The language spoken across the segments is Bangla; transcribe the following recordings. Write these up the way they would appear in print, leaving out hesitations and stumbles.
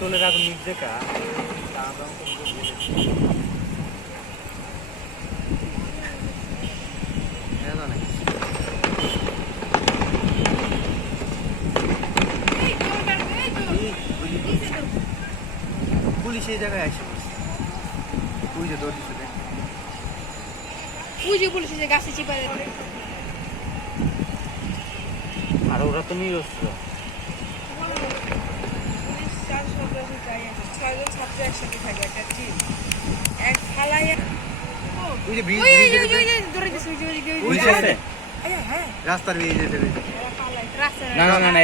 টোলের আগুন নিচ দেখা পুলিশ এই জায়গায় আসে ওই যে দৌড় দিচ্ছে ওই যে পুলিশ যে গাছে চিপায় আর ওরা তো নিরস্ত্র ছয়জন ছাত্র একসাথে থাকে একটা টিম এক ফালায় ওই যে ব্রিজ ধরে দিছে ওই যে রাস্তার ব্রিজ না না না না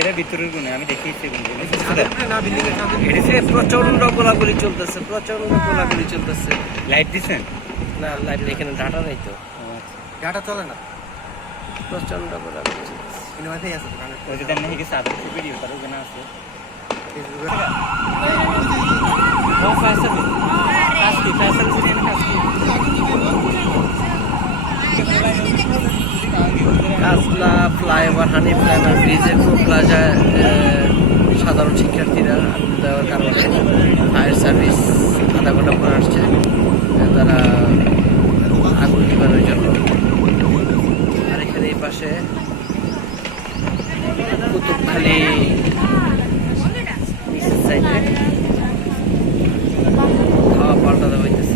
এরা ভিতরের গুণে আমি দেখিয়েছি না বিল্ডিং এর সামনে এদিকে প্রচন্ড গোলাগুলি চলতেছে, প্রচন্ড গোলাগুলি চলতেছে। লাইট দিছেন না, লাইট এখানে ডাটা নেই তো, ডাটা চলে না প্রচন্ড গোলাগুলি চলতেছে। কিন্তু ওইটাই আছে তো কারণ ওই যে দেন নাকি সাদা ভিডিও তার ওখানে আছে ও fashion কাস্কি fashion Syrian কাস্কি Kajla flyover, হানি ফ্লাইওভার ব্রিজের প্লাজায় সাধারণ শিক্ষার্থীরা আগুন দেওয়ার কারণে ফায়ার সার্ভিস আধা ঘন্টা পরে আসছে তারা আগুন নিবানোর জন্য। আর এখানে এই পাশে কুতুবখালী নিচের সাইডে খাওয়া পাল্টাতে হইতেছে।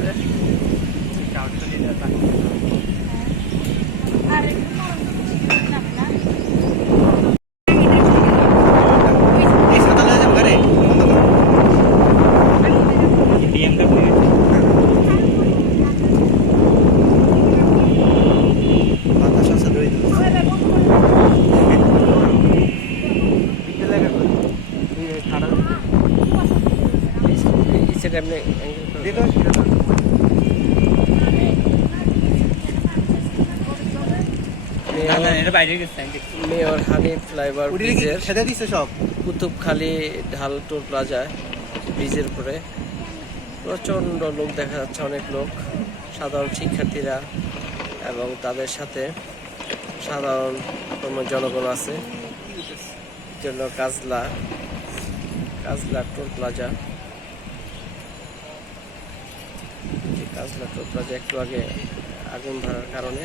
মেয়র হানি ফ্লাইওভার ব্রিজের কুতুবখালী ঢাল টোল প্লাজায় ব্রিজের উপরে প্রচন্ড লোক দেখা যাচ্ছে, অনেক লোক, সাধারণ শিক্ষার্থীরা এবং তাদের সাথে সাধারণ জনগণ আছে। জন্য Kajla toll plaza, Kajla toll plaza একটু আগে আগুন ধরার কারণে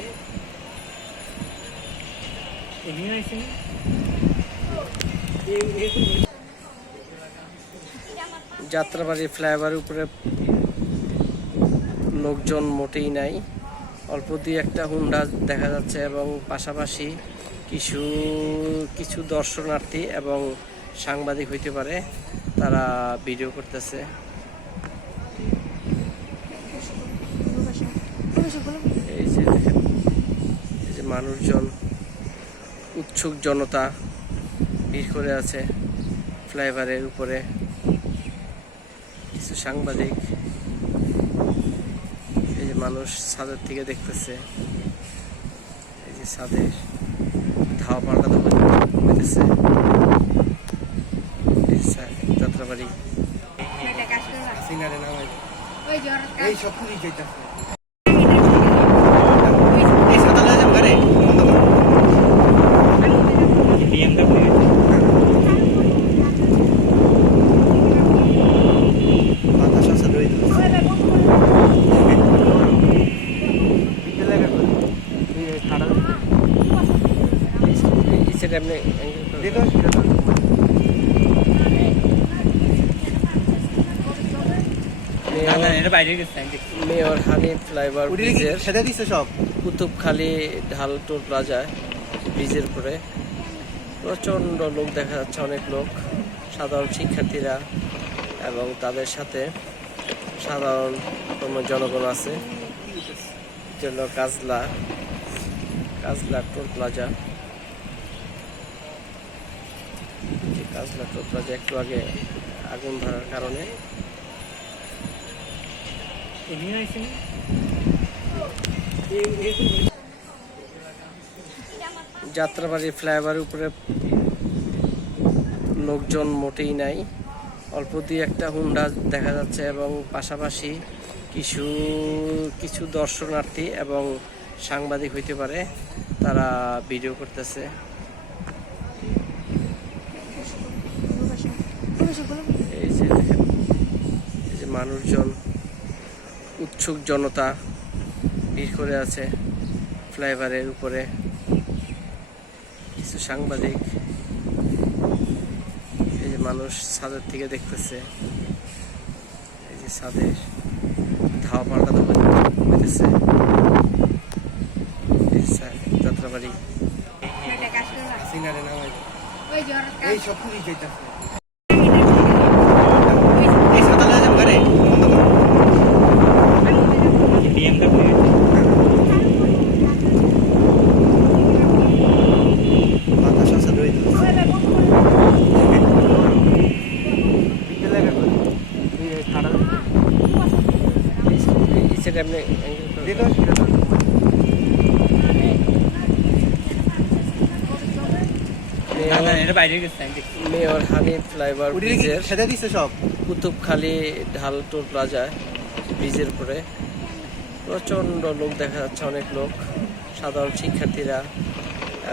যাত্রাবাড়ি ফ্লাইওভারের উপরে লোকজন মোটেই নাই, অল্প দুই একটা হুন্ডা দেখা যাচ্ছে এবং পাশাপাশি কিছু দর্শনার্থী এবং সাংবাদিক হইতে পারে, তারা ভিডিও করতেছে। এই যে দেখেন, এই যে মানুষজন, উৎসুক জনতা ভিড় করে আছে ফ্লাইওভারের উপরে, কিছু সাংবাদিক, এই যে মানুষ ছাদের থেকে দেখতেছে, এই যে ছাদের ধাওয়া পাল্টাতে হইতেছে যাত্রাবাড়ি। এই সব পুলিশ যাইতেছে মেয়র হানি ফ্লাইওভার ব্রিজের কুতুবখালী ঢাল টোল প্লাজায় ব্রিজের উপরে প্রচন্ড লোক দেখা যাচ্ছে, অনেক লোক, সাধারণ শিক্ষার্থীরা এবং তাদের সাথে সাধারণ জনগণ আছে। জন্য Kajla toll plaza, Kajla toll plaza একটু আগে আগুন ধরার কারণে যাত্রাবাড়ি ফ্লাইওভারের উপরে লোকজন মোটেই নাই, অল্প দুই একটা হুন্ডা দেখা যাচ্ছে এবং পাশাপাশি কিছু দর্শনার্থী এবং সাংবাদিক হইতে পারে, তারা ভিডিও করতেছে। এই যে দেখেন, এই যে মানুষজন, উৎসুক জনতা ভিড় করে আছে ফ্লাইওভারের উপরে। কিছু সাংবাদিক, এই যে মানুষ ছাদের থেকে দেখতেছে, এই যে ছাদের ধাওয়া পাল্টা হইতেছে। যাত্রাবাড়ি সিনারে নামাই এই সব পুলিশ যাইতেছে। এই সাদা লয়ে যাবো ঘরে BMW বাতাস আছে রই সেটা আপনি এটা বাইরে গেছে আমি দেখছি। মেয়র হানিফ ফ্লাইওভার ব্রিজের সেটা দিচ্ছে সব কুতুবখালী ঢাল টোল প্লাজা ব্রিজের উপরে প্রচণ্ড লোক দেখা যাচ্ছে, অনেক লোক, সাধারণ শিক্ষার্থীরা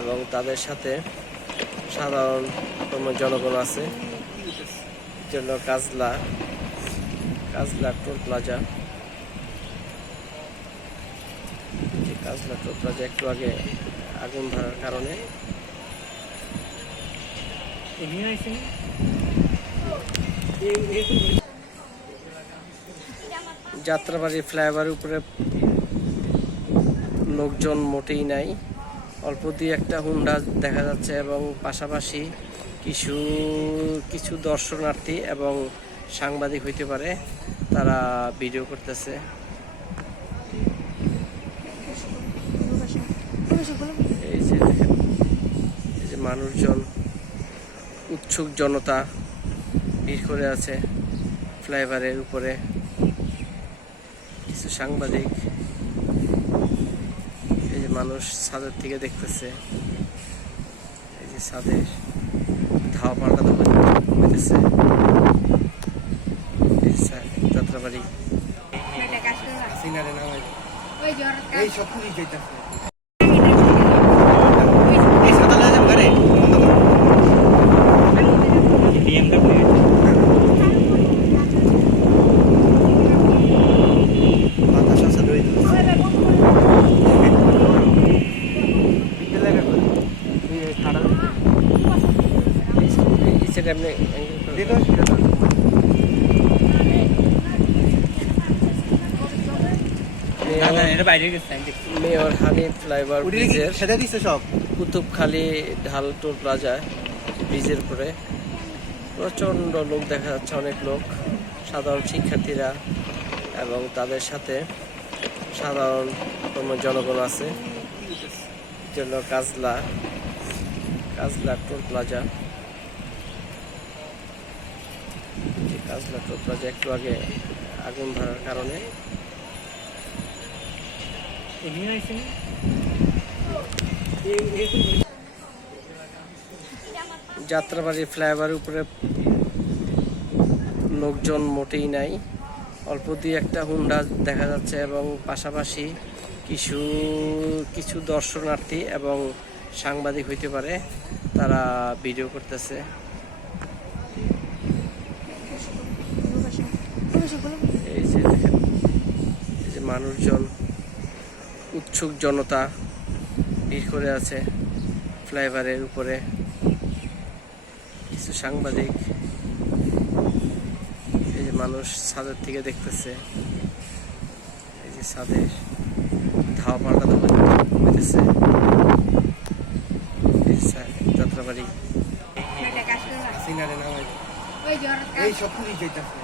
এবং তাদের সাথে সাধারণ জনগণ আছে। জন্য Kajla toll plaza, Kajla toll plaza একটু আগে আগুন ধরার কারণে যাত্রাবাড়ি ফ্লাইওভারের উপরে লোকজন মোটেই নাই, অল্প দিয়ে একটা হুন্ডা দেখা যাচ্ছে এবং পাশাপাশি কিছু কিছু দর্শনার্থী এবং সাংবাদিক হইতে পারে, তারা ভিডিও করতেছে। এই যে দেখেন, এই যে মানুষজন, উৎসুক জনতা ভিড় করে আছে ফ্লাইওভারের উপরে। কিছু সাংবাদিক, এই যে মানুষ ছাদের থেকে দেখতেছে, এই যে ছাদের ধাওয়া পাল্টা হইতেছে। যাত্রাবাড়ি সিনারে নামাই এই সব পুলিশ যাইতেছে। এই সাদা লয়ে যাবো ঘরে BMW বাতাস আছে রই সেটা আপনি এটা বাইরে গেছে আমি দেখছি। মেয়র হানিফ ফ্লাইওভার ব্রিজের সেটা দিচ্ছে সব কুতুবখালী ঢাল টোল প্লাজা ব্রিজের উপরে প্রচণ্ড লোক দেখা যাচ্ছে, অনেক লোক, সাধারণ শিক্ষার্থীরা এবং তাদের সাথে সাধারণ জনগণ আছে। জন্য Kajla toll plaza, Kajla toll plaza একটু আগে আগুন ধরার কারণে যাত্রাবাড়ি ফ্লাইওভারের উপরে লোকজন মোটেই নাই, অল্প দিয়ে একটা হুন্ডা দেখা যাচ্ছে এবং পাশাপাশি কিছু কিছু দর্শনার্থী এবং সাংবাদিক হইতে পারে, তারা ভিডিও করতেছে। এই যে দেখেন, এই যে মানুষজন, উৎসুক জনতা ভিড় করে আছে ফ্লাইওভারের উপরে। কিছু সাংবাদিক, এই যে মানুষ ছাদের থেকে দেখতেছে, এই যে ছাদের ধাওয়া পাল্টা হইতেছে। যাত্রাবাড়ি সিনারে নামাই এই সব পুলিশ যাইতেছে।